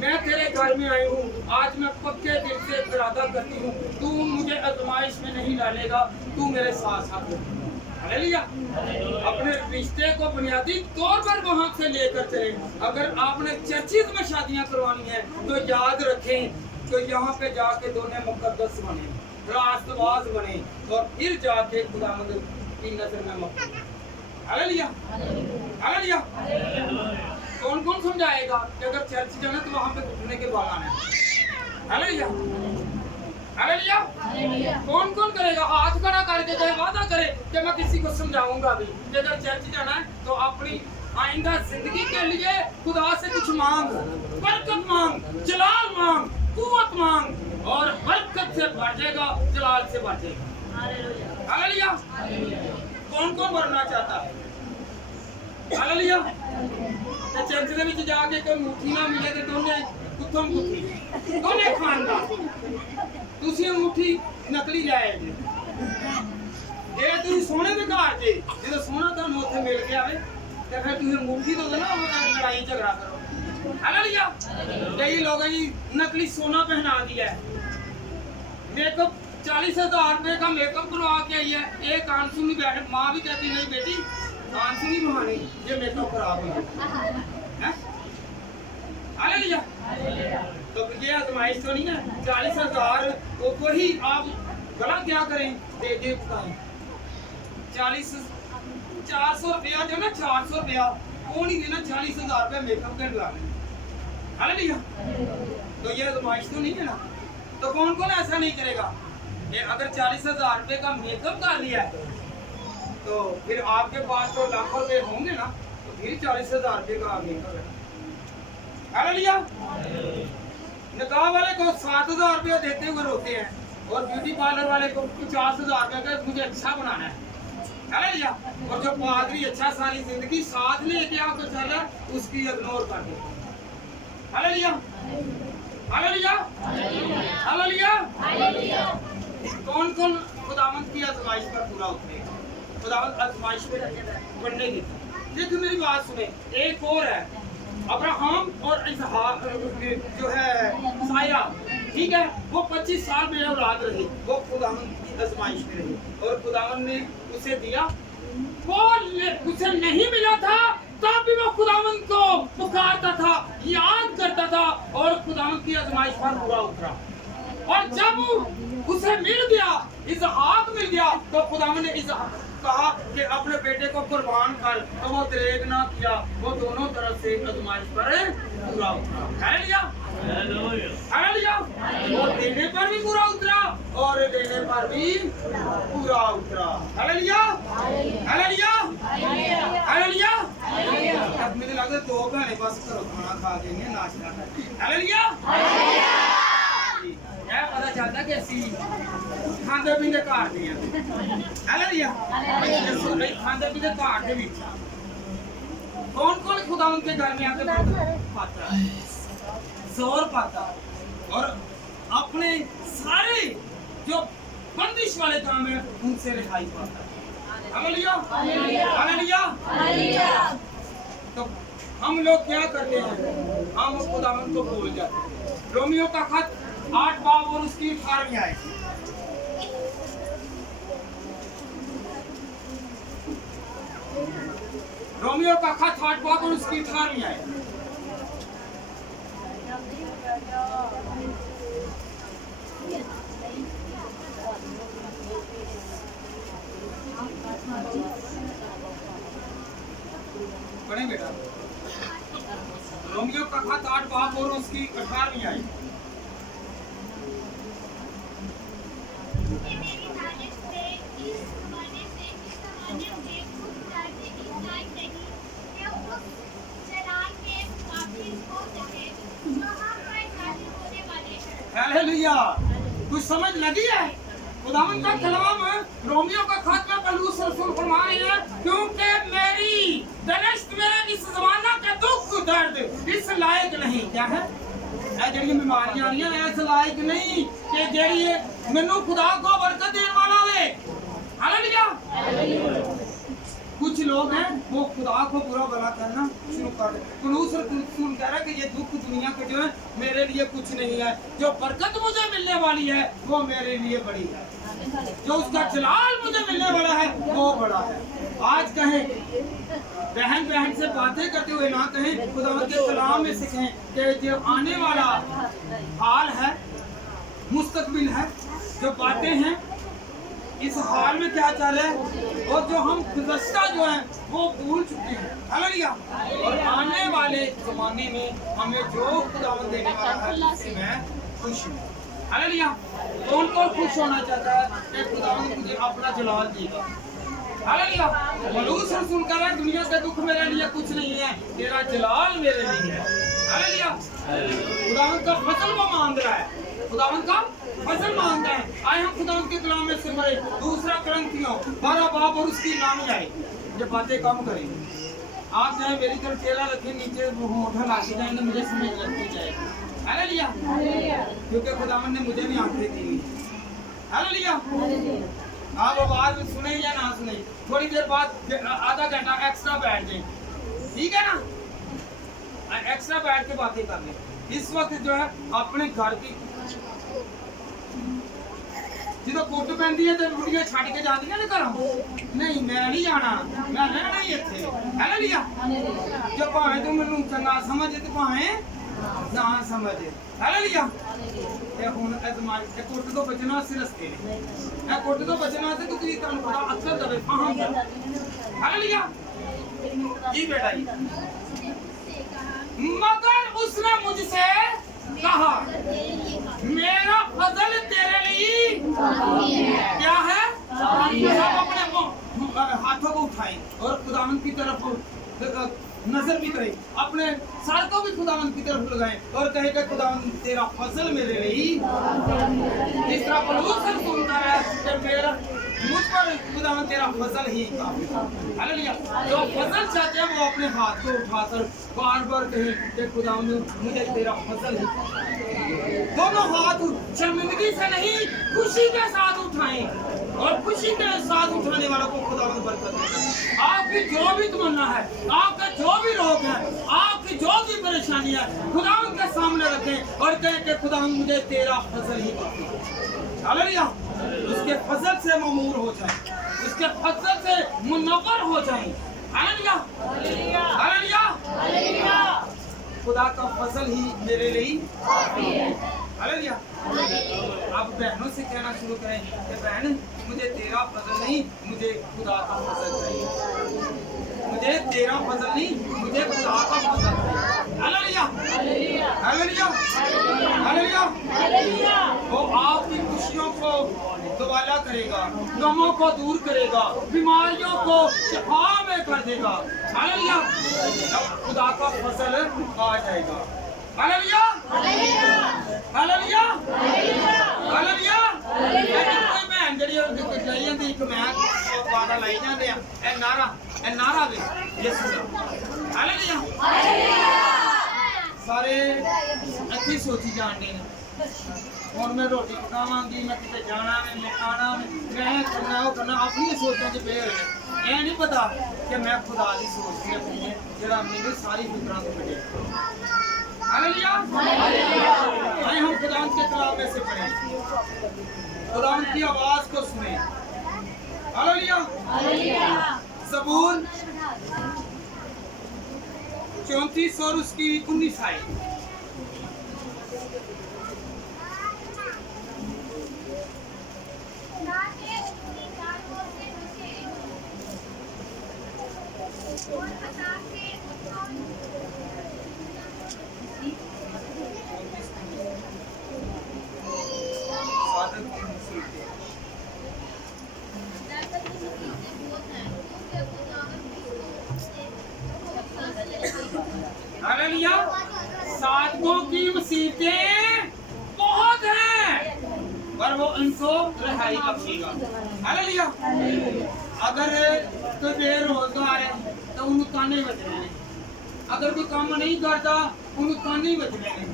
मैं तेरे घर में आई हूँ, आज मैं पक्के दिल से इरादा करती हूँ, तू मुझे आजमाइश में नहीं डालेगा, तू मेरे साथ साथ। हालेलुया। अपने रिश्ते को बुनियादी तौर पर वहां से लेकर चले। अगर आपने चर्चिज में शादियां करवानी है तो याद रखें तो यहाँ पे जाके दोनों मुकद्दस बने, रास्तबाज बने और फिर जाके खुदावंद की नजर में मकबूल। Hallelujah hallelujah. कौन कौन समझाएगा कि अगर चर्च जाना तो वहां पे घुटने के बाल आना है। Hallelujah hallelujah. कौन कौन करेगा? हाथ खड़ा करके चाहे वादा करे कि मैं किसी को समझाऊंगा भी कि अगर चर्च जाना है तो अपनी आइंदा जिंदगी के लिए खुदा से कुछ मांग, बरकत मांग, जलाल मांग, कुव्वत मांग और बरकत से भर जाएगा, जलाल से भर जाएगा। हालेलुया। कौन कौन भरना चाहता है? हालेलुया। ते चर्च ਦੇ ਵਿੱਚ ਜਾ ਕੇ ਕੋਈ ਮੁੱਠੀ ਨਾ ਮਿਲੇ ਤੇ ਦੋਨੇ ਕੁੱਥੋਂ ਮੁੱਠੀ ਦੋਨੇ ਖਾਂਦਾ ਤੁਸੀਂ ਮੁੱਠੀ ਨਕਲੀ ਲਿਆਏ ਜੀ। ਜੇ ਤੁਸੀਂ ਸੋਹਣੇ ਦੇ ਘਰ ਜੇ ਜਦੋਂ ਸੋਹਣਾ ਤੁਹਾਨੂੰ ਉੱਥੇ ਮਿਲ ਗਿਆ ਵੇ ਤੇ ਫਿਰ ਤੁਸੀਂ ਮੁੱਠੀ ਤੋਂ ਨਾ ਲੜਾਈ ਝਗੜਾ ਕਰੋ। हालेलुया। कई लोग जी नकली सोना पहना दिया है, मेकअप 40,000 रुपए का मेकअप करवा के आई है। एक आंसू नहीं बैठ, माँ भी कहती नहीं बेटी आंसू नहीं बहाने, ये मेकअप खराब हो गया। हालेलुया। तो ये आजमाइश तो नहीं है। 40,000 को ही आप गलत क्या करें दे दे 400 रुपया जो ना 400 रुपया वो नहीं देना, 40,000 रुपया मेकअप के डला। हालेलुया। तो ये आजमाइश तो नहीं है ना। तो कौन कौन ऐसा नहीं करेगा? ये अगर 40,000 रुपए का मेकअप कर लिया है तो फिर आपके पास तो लाखों रुपए होंगे ना, तो फिर 40,000 रुपए का मेकअप है। हालेलुया। निकाह वाले को 7,000 रुपया देते हुए रोते हैं और ब्यूटी पार्लर वाले को 50,000 रुपया का मुझे अच्छा बनाना है। हालेलुया। और जो पादरी अच्छा सारी जिंदगी साथ लेके आपको चला उसकी इग्नोर कर दो। Hallelujah hallelujah hallelujah. कौन कौन खुदावंद की आजमाइश पर पूरा उतरेगा? खुदावंद आजमाइश पे बनने देता। देखो मेरी बात सुने, एक और है अब्राहम और इसहाक जो है साया, ठीक है, वो 25 साल में औलाद रही, वो खुदावंद की आजमाइश में रही और खुदावंद ने उसे दिया। वो उसे नहीं मिला था तब भी वो खुदावंद को पुकारता था, याद करता था और खुदावंद की आजमाइश पर पूरा उतरा। और जब उसे मिल गया, इसहाक मिल गया, तो खुदावंद ने इसहाक कहा कि अपने बेटे को कुर्बान कर, तो वो दरेग ना किया, वो दोनों तरफ से आजमाइश पर पूरा उतरा। Hallelujah hallelujah. वो देने पर भी पूरा उतरा और लेने पर भी पूरा उतरा। Hallelujah hallelujah hallelujah. अब मुझे लगता है 2 घंटे बस करो खाना खा के नाश्ता कर। हालेलुया। ये पता चलता कि ਅਸੀਂ ਖਾਂਦੇ ਪੀਂਦੇ ਘਰ ਦੇ ਆ। हालेलुया। खांदे पींदे घाट के बीच कौन कौन खुदावंद के घर में आके पाता है, जोर पाता और अपने सारे जो बंदिश वाले काम है उनसे रिहाई पाता है। Hallelujah hallelujah. तो हम लोग क्या करते हैं? हम खुदावंद को भूल जाते हैं। रोमियो का खत 8 बाब और उसकी 18वीं आयत। रोमियो का खत 8 बाब और उसकी 18वीं आयत। पढ़े बेटा। रोमियो का खत 8 बाब और उसकी 18वीं आयत। हालेलुया। कुछ समझ लगी है? खुदावंद का कलाम रोमियो का खत में पौलुस रसूल फरमा रहे हैं, क्योंकि मेरी दनिश्त में इस ज़माना के दुख दर्द इस लायक नहीं। क्या है? ਜਿਹੜੀ ਬਿਮਾਰੀਆਂ ਆ ਰਹੀਆਂ ਇਸ ਲਾਇਕ ਨਹੀਂ ਕਿ ਜਿਹੜੀ ਮੈਨੂੰ खुदा को बरकत देने वाला है। हालेलुया। कुछ लोग हैं वो खुदा को बुरा भला करना शुरू कर देते हैं। पौलुस रसूल कह रहा है कि ये दुख दुनिया के जो है मेरे लिए कुछ नहीं है, जो बरकत मुझे मिलने वाली है वो मेरे लिए बड़ी है, जो उसका जलाल मुझे मिलने वाला है वो बड़ा है। आज कहें बहन बहन से बातें करते हुए ना कहें, खुदावंद के कलाम में से कहें कि जो आने वाला हाल है, मुस्तकबिल है, जो बातें हैं इस हाल में क्या चल रहा है, और जो हम गुज़श्ता जो है वो भूल चुके हैं। हालेलुया। और आने वाले ज़माने में हमें जो खुदावंद देने वाला है उससे मैं खुश हूँ। हालेलुया। कौन कौन खुश होना चाहता है कि खुदावंद मुझे अपना जलाल देगा। हालेलुया। पौलुस रसूल कह रहा है दुनिया का दुख मेरे लिए कुछ नहीं है, तेरा जलाल मेरे लिए है। हालेलुया। खुदावंद का फसल वो मांग रहा है, खुदावंद का फसल मांग रहा है। आए हम खुदावंद के कलाम में से पढ़े 2 कुरिन्थियों 12 बाब और उसकी नामी आए, ये बातें कम करेंगे। आप चाहे मेरी तरफ चेहरा रखें, नीचे होठा लाके जाएंगे, मुझे समझ लगती जाएगी। हालेलुया। क्योंकि खुदावंद ने मुझे भी आंखें दी। हालेलुया। आप आवाज सुने या ना सुने, थोड़ी देर बाद आधा घंटा एक्स्ट्रा बैठ जाए, ठीक है ना, एक्स्ट्रा बैठ के बातें कर लें। इस वक्त जो है अपने घर की जो कुट पैंदी है तो बुढ़िया छड़ के जाती ना घरों, नहीं मैं नहीं जाना, मैं रहना ही इत्थे। हालेलुया। जो भावें तू मैनू चंगा समझ ते भावें ना समझ। हालेलुया। ते हुण अजमाई ते कुट तो बचना से रस्ते ने, ए कुट तो बचना ते तू तुहानू पता अक्ल दवे फाहम दे। हालेलुया। जी बेटा जी। मगर उसने मुझसे कहा मेरा फजल तेरे लिए क्या है। सब अपने हाथों को उठाएं और खुदावंद की तरफ नजर भी करें, अपने सर को भी खुदावंद की तरफ लगाएं और कहें कि खुदावंद तेरा फजल मेरे लिए। जिस तरह पौलुस सुनता है कि मेरा मुझ पर खुदावंद तेरा फजल ही काफी। हालेलुया। जो फजल चाहते हैं वो अपने हाथ को उठाकर बार बार कहें कि खुदावंद मुझे तेरा फजल ही। दोनों हाथ शर्मिंदगी से नहीं खुशी के साथ उठाएं, और खुशी के साथ उठाने वालों को खुदावंद बरकत देगा। आपकी जो भी तमन्ना है, आपका जो भी रोग है, आपकी जो भी परेशानी है, खुदावंद के सामने रखें और कहें कि खुदावंद मुझे तेरा फजल ही काफी। हालेलुया। उसके फजल से ममूर हो जाए, उसके फजल से मुनव्वर हो जाए। हालेलुया। हालेलुया। खुदा का फजल ही मेरे लिए काफी है। हालेलुया। अब बहनों से कहना शुरू करें कि बहन मुझे तेरा फजल नहीं, मुझे खुदा का फजल चाहिए। मुझे तेरा फजल नहीं, मुझे खुदा का फजल चाहिए। हालेलुया। हालेलुया। हालेलुया। वो आपकी खुशियों को दोबारा करेगा, गमों को दूर करेगा, बीमारियों को शिफा में कर देगा। हालेलुया। खुदा का फजल आ जाएगा। हालेलुया। हालेलुया। हालेलुया। कोई बहन जड़ी लाई जाती एक मैं वादा लाई जाते हैं, ए नारा वे यीशु दा। हालेलुया। सारे अच्छी सोची जान दे और मैं रोटी पकावांगी, मैं किते जाना है, मैं आना है, मैं करना वो करना, अपनी सोचों च पे होए। ये नहीं पता कि मैं खुदा की सोच की अपनी है जरा मेरी सारी फिक्रां को मिटे। हालेलुया। आए हम खुदावंद के कलाम में से पढ़ें, खुदावंद की आवाज को सुने। हालेलुया। ज़बूर 34 और उसकी 19 आयत। हालेलुया। साधकों की मुसीबतें बहुत हैं पर वो उनको रिहाई बख्शेगा। हालेलुया। अगर कोई बेरोजगार है तो उन्हें ताने बजने हैं, अगर कोई काम नहीं करता उन्हें ताने बजने हैं,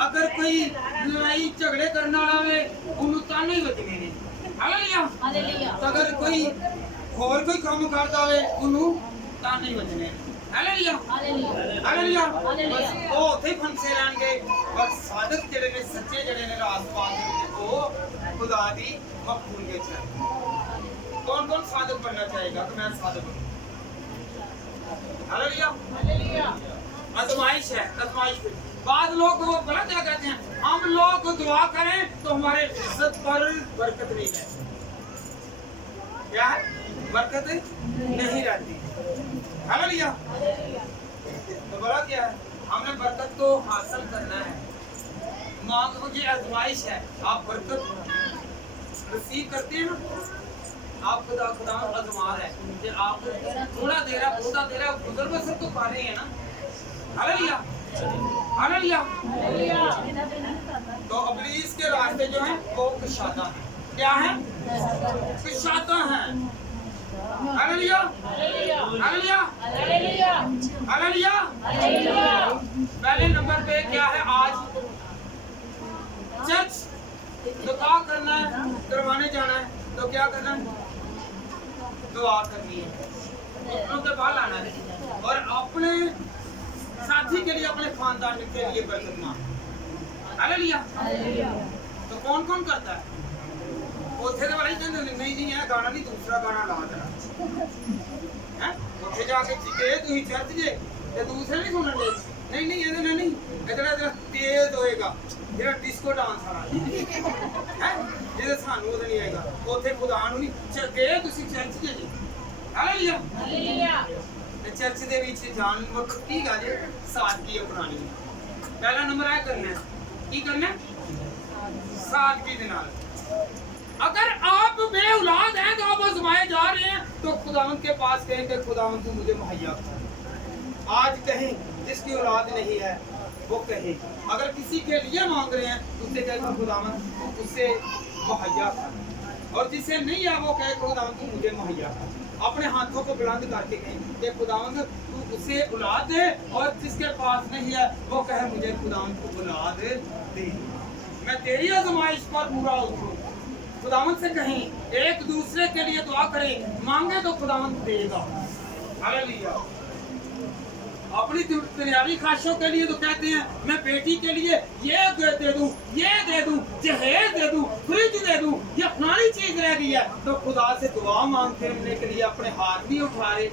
अगर कोई लड़ाई झगड़े करने वाला है उन्हें ताने बजने हैं। हालेलुया। अगर कोई और कोई काम करता है उन्हें ताने बजने हैं। हालेलुया। हालेलुया। बस वो उथे फंसे रहणगे और साधक जेडे ने सच्चे जेडे ने रास पाते वो खुदा दी मकबूलियत है। कौन कौन साधक बनना चाहेगा तो मैं साधक बनूंगा। हालेलुया। आजमाइश है, आजमाइश पे बाद लोग वो बड़ा क्या कहते हैं, हम लोग दुआ करें तो हमारे इज्जत पर बरकत नहीं रहती। क्या है? बरकत नहीं रहती। हालेलुया। तो बड़ा क्या है, हमने बरकत को हासिल करना है। मांगो की आजमाइश है, आप बरकत रिसीव करते हैं ना, आप खुदा आजमा है कि आप थोड़ा देर बहुत देर गुजर बसर तो पा रहे हैं ना। Hallelujah, hallelujah. तो इब्लीस के रास्ते जो हैं वो कुशादा हैं। क्या है? कुशादा हैं। Hallelujah, hallelujah, hallelujah. पहले नंबर पे क्या है, आज चर्च दुआ करना है, करवाने जाना है तो क्या करना है, दुआ करनी है, अपनों के बाल आना है और अपने साथी के लिए, अपने खानदान के लिए बरकत मांगना। हालेलुया। तो कौन कौन करता है? उठे तो भाई नहीं है गाना नहीं, दूसरा गाना ला देना है। उठे जाके ठीक तू चर्च जे ते दूसरे नहीं सुनने दे, नहीं ये नहीं इधर तेज होएगा ਜਿਹੜਾ डिस्को डांस वाला है ਜਿਹਦੇ ਸਾਨੂੰ ਉਹ ਨਹੀਂ ਆਏਗਾ, ਉੱਥੇ ਖੁਦਾ ਨੂੰ ਨਹੀਂ ਚੱਗੇ ਤੁਸੀਂ ਚਰਚ ਦੇ ਜੀ। Hallelujah, hallelujah. ਤੇ ਚਰਚ ਦੇ ਵਿੱਚ ਜਾਣ ਵਕਤ ਕੀ ਗੱਲ ਹੈ, ਸਾਦਗੀ ਅਪਣਾਣੀ ਹੈ। ਪਹਿਲਾ ਨੰਬਰ ਹੈ ਕਰਨਾ ਹੈ, ਕੀ ਕਰਨਾ ਹੈ, सादगी के नाल। अगर आप बे औलाद हैं तो आप आजमाए जा रहे हैं तो खुदावंद के पास कहें कि खुदावंद तू मुझे मुहैया कर। आज कहें जिसकी औलाद नहीं है वो कहे, अगर किसी के लिए मांग रहे हैं तो उससे कहे खुदावंद तू उससे मुहैया कर, और जिससे नहीं है वो कहे खुदावंद तू मुझे मुहैया कर। अपने हाथों को बुलंद करके कहें कि खुदावंद तू उसे औलाद दे, और जिसके पास नहीं है वो कहे मुझे खुदावंद तू औलाद दे, मैं तेरी आजमाइश पर पूरा उतरूं। खुदावंद से कहें, एक दूसरे के लिए दुआ करें, मांगे तो खुदावंद देगा। हालेलुया। अपनी दुनियावी ख्वाहिशों के लिए तो कहते हैं मैं बेटी के लिए ये दे दूं, ये दे दूं, जहेज दे दूं, फ्रिज दे दूं, ये फलानी चीज रह गई है, तो खुदा से दुआ मांगने के लिए अपने हाथ नहीं उठा रहे।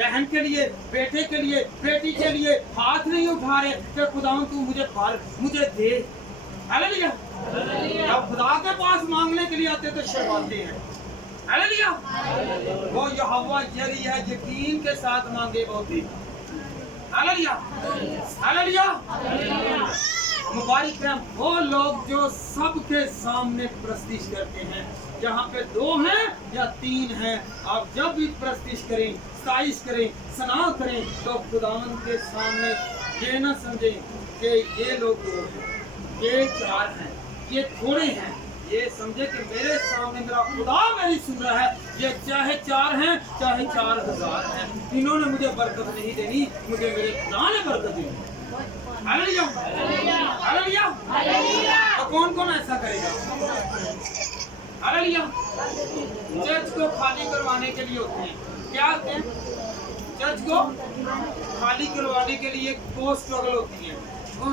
बहन के लिए, बेटे के लिए, बेटी के लिए हाथ नहीं उठा रहे कि खुदावंद तू मुझे फल मुझे दे। हालेलुया। जब खुदा के पास मांगने के लिए आते तो शर्माते हैं। हालेलुया। वो यहोवा जरी है, यकीन के साथ मांगे वो दे। Hallelujah, hallelujah. मुबारक है वो लोग जो सबके सामने प्रस्तिश करते हैं। जहाँ पे 2 हैं या 3 हैं, आप जब भी प्रस्तिश करें, साइश करें, सना करें तो खुदावंद के सामने ये ना समझें कि ये लोग 2 हैं, ये 4 हैं, ये थोड़े हैं। ये समझे कि मेरे सामने मेरा खुदा मेरी सुन रहा है। ये चाहे 4 हैं चाहे 4000 हैं, इन्होंने मुझे बरकत नहीं देनी, मुझे मेरे खुदा ने बरकत देनी। Hallelujah, hallelujah, hallelujah. तो कौन कौन ऐसा करेगा? हालेलुया। चर्च को खाली करवाने के लिए होते हैं, क्या होते हैं? चर्च को खाली करवाने के लिए 2 स्ट्रगल होती है।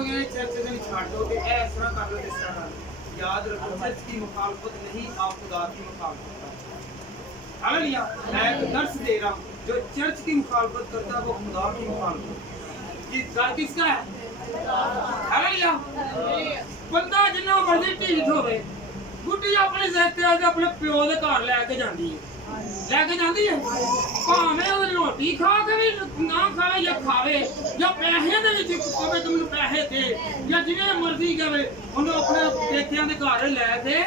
ये चर्च से छाड़ दो कि ऐसा कर लो, इस तरह कर लो। याद रखो, चर्च की मुखालफत नहीं, आप खुदा की मुखालफत करते। हालेलुया। मैं एक दर्स दे रहा हूँ, जो चर्च की मुखालफत करता है वो खुदा की मुखालफत किसका है? हालेलुया। बंदा जिन्ना मर्जी ढीठ होवे, बुढ़ी अपने ज़िक्र अपने प्यो दे घर लेके जाती है, लेके जाती है, भावें रोटी खा के भी ना खावे या खावे, या पैसे दे विच कहे तुम पैसे दे, या जिवें मर्जी कहे उन्हें अपने पेकियां दे घर लेके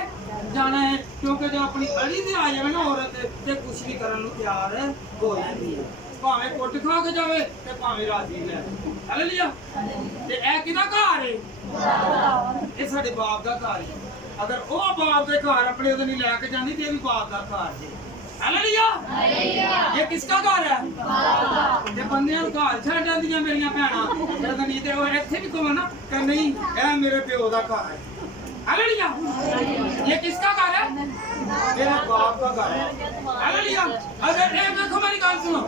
जाना है, क्योंकि जो अपनी अड़ी से आ जाए ना औरत ते कुछ भी करन नूं तैयार हो जाती है, भावें कुट खा के जावे ते भावें राजी ले। हालेलुया। ते ए किदा घर है? ये साडे बाप दा घर है। अगर वो बाप के घर अपने उधर नहीं लेके जाती तो भी बाप का घर है। हालेलुया। ये किसका घर है? ये बंदे घर छड़ जांदियां मेरियां भैणां, जद नहीं ते ओह इत्थे भी कहो ना कि नहीं ए मेरे प्यो दा घर है। हालेलुया। ये किसका घर है? मेरे बाप का घर है। हालेलुया। अगर ए देखो मेरी गल सुनो,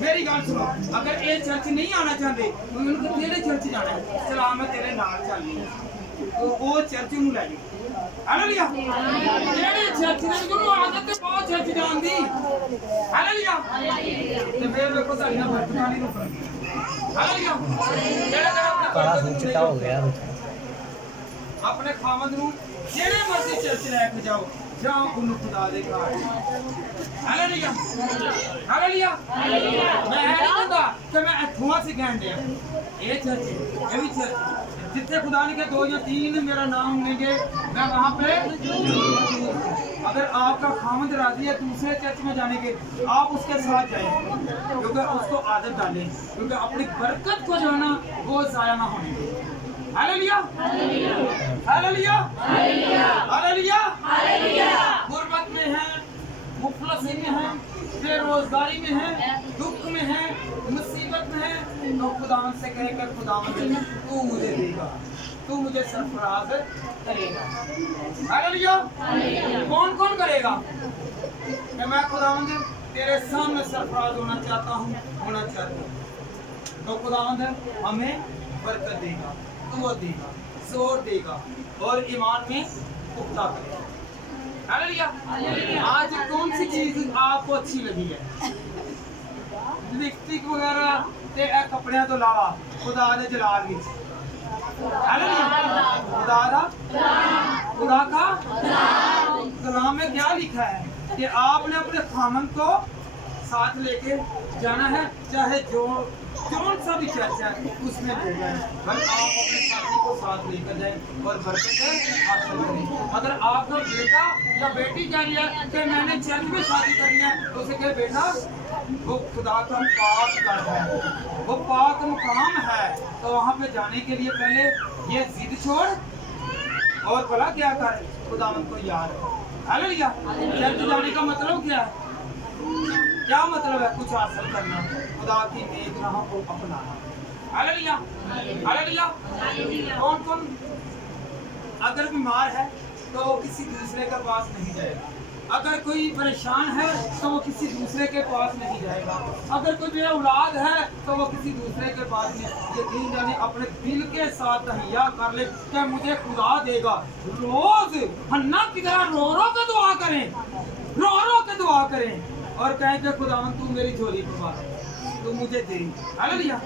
मेरी गल सुनो, अगर ये चर्च नहीं आना चाहते तो उनको तेरे चर्च जाना है, चला मैं तेरे नाल चलनी है, तो वो चर्च नूं ले जाओ। हालेलुया। जेड़े चर्च दे जो आदत ते बहुत चर्च जान दी हालेलुया ते फिर देखो साड़ियां बरकतां नहीं रुकणगीਆਂ हालेलुया काला सूट चिट्टा हो गया अपने खामद नूं जेड़े मर्जी चर्च लेके जाओ जाओ उन्हें खुदा दे घर हालेलुया हालेलुया मैं नहीं कहता कि मैं इत्थों से कहण दिया ये चर्च ये भी चर्च जिथे खुदा ने कहा 2 या 3 मेरा नाम लेंगे मैं वहां पे अगर आपका खामद राजी है दूसरे चर्च में जाने के आप उसके साथ जाएं क्योंकि उसको आदत डालें क्योंकि अपनी बरकत को जो है ना वो जाया ना होने दें हालेलुया हालेलुया हालेलुया हालेलुया गुर्बत में है मुफलसी में है बेरोजगारी में है दुख में है मुसीबत में है तो खुदावंद से कहकर खुदावंद तू मुझे देगा तू मुझे सरफराज करेगा हालेलुया कौन कौन करेगा कि मैं खुदावंद तेरे सामने सरफराज होना चाहता हूँ तो खुदावंद हमें बरकत देगा कुव्वत देगा जोर देगा और ईमान में पुख्ता करेगा हालेलुया आज कौन सी चीज आपको अच्छी लगी है लिपस्टिक वगैरह ते ए कपड़ियां तो इलावा खुदा दे जलाल विच हालेलुया खुदा का कलाम में क्या लिखा है कि आपने अपने खामन को साथ लेके जाना है चाहे जो कौन सा भी चर्च है उसमें ले जाए बस आप अपने साथी को साथ लेकर जाएं और बरकत हासिल करें अगर आपका बेटा या बेटी कह रही है कि मैंने चर्च में शादी करनी है तो उसे कहे बेटा वो खुदा का पाक घर है वो पाक मुकाम है तो वहाँ पे जाने के लिए पहले ये जिद छोड़ और भला क्या कर खुदावंद को याद हालेलुया चर्च जाने का मतलब क्या है क्या मतलब है कुछ हासिल करना खुदा की नेक राहों को अपनाना हालेलुया हालेलुया कौन कौन अगर बीमार है तो वो किसी दूसरे के पास नहीं जाएगा अगर कोई परेशान है तो वो किसी दूसरे के पास नहीं जाएगा अगर कोई बेरा औलाद है तो वो किसी दूसरे के पास नहीं यकीन जाने अपने दिल के साथ तहैया कर ले कि मुझे खुदा देगा रोज हन्ना की तरह रो रो के दुआ करें और कहें कि खुदावंद तू मेरी झोली भरवा तू मुझे दे हालेलुया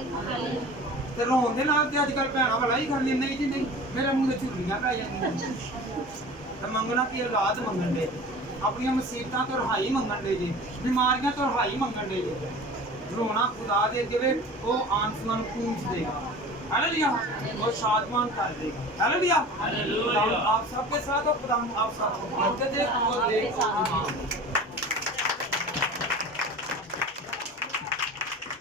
ते रोन दे नाल ते अजकल भैणा भला ही करनी नहीं जी नहीं मेरे मुंह ते झुर्रियां पै जांदियां ते मंगना की औलाद मंगण दे अपनी मुसीबतां तो रहाई मंगण दे जी बीमारियां तो रहाई मंगण दे जी रोना खुदा दे अगे वो आंसुआं पूंछ देगा हालेलुया वो शादमान कर देगा हालेलुया आप सबके साथ और खुदा आप सबको बरकत दे और दे